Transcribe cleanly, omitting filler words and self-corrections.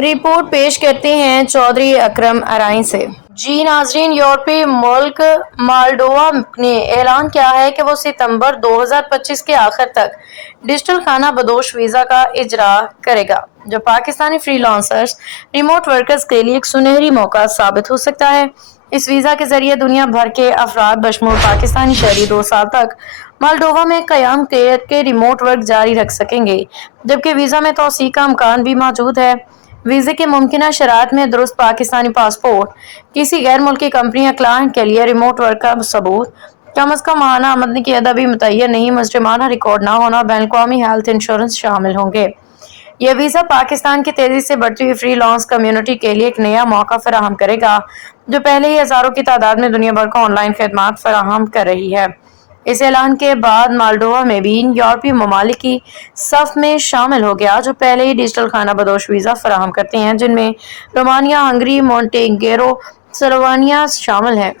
Report پیش کرتے ہیں چودھری اکرم ارائیں سے۔ جی ناظرین، یورپی ملک مالڈووا نے اعلان کیا ہے کہ وہ ستمبر 2025 کے آخر تک ڈیجیٹل خانہ بدوش ویزا کا اجراء کرے گا، جو Pakistani free lancers, remote workers کے لیے ایک سنہری موقع ثابت ہو سکتا ہے۔ اس ویزا کے ذریعے دنیا بھر کے افراد بشمول پاکستانی شہری 2 سال تک مالڈووا میں قیام کے ریموٹ ورک جاری رکھ سکیں گے، جبکہ ویزا میں توسیع کا امکان بھی موجود ہے۔ ویزے کے ممکنہ شرائط میں درست پاکستانی پاسپورٹ، کسی غیر ملکی کمپنی یا کلائنٹ کے لیے ریموٹ ورک کا ثبوت، کم از کم ماہانہ آمدنی کی ادبی متعین نہیں، مجرمانہ ریکارڈ نہ ہونا، بین الاقوامی ہیلتھ انشورنس شامل ہوں گے۔ یہ ویزا پاکستان کی تیزی سے بڑھتی ہوئی فری لانس کمیونٹی کے لیے ایک نیا موقع فراہم کرے گا، جو پہلے ہی ہزاروں کی تعداد میں دنیا بھر کو آن لائن خدمات فراہم کر رہی ہے۔ اس اعلان کے بعد مالڈووا میں بھی ان یورپی ممالک کی صف میں شامل ہو گیا جو پہلے ہی ڈیجیٹل خانہ بدوش ویزا فراہم کرتے ہیں، جن میں رومانیہ، ہنگری، مونٹینیگرو، سلووینیا شامل ہیں۔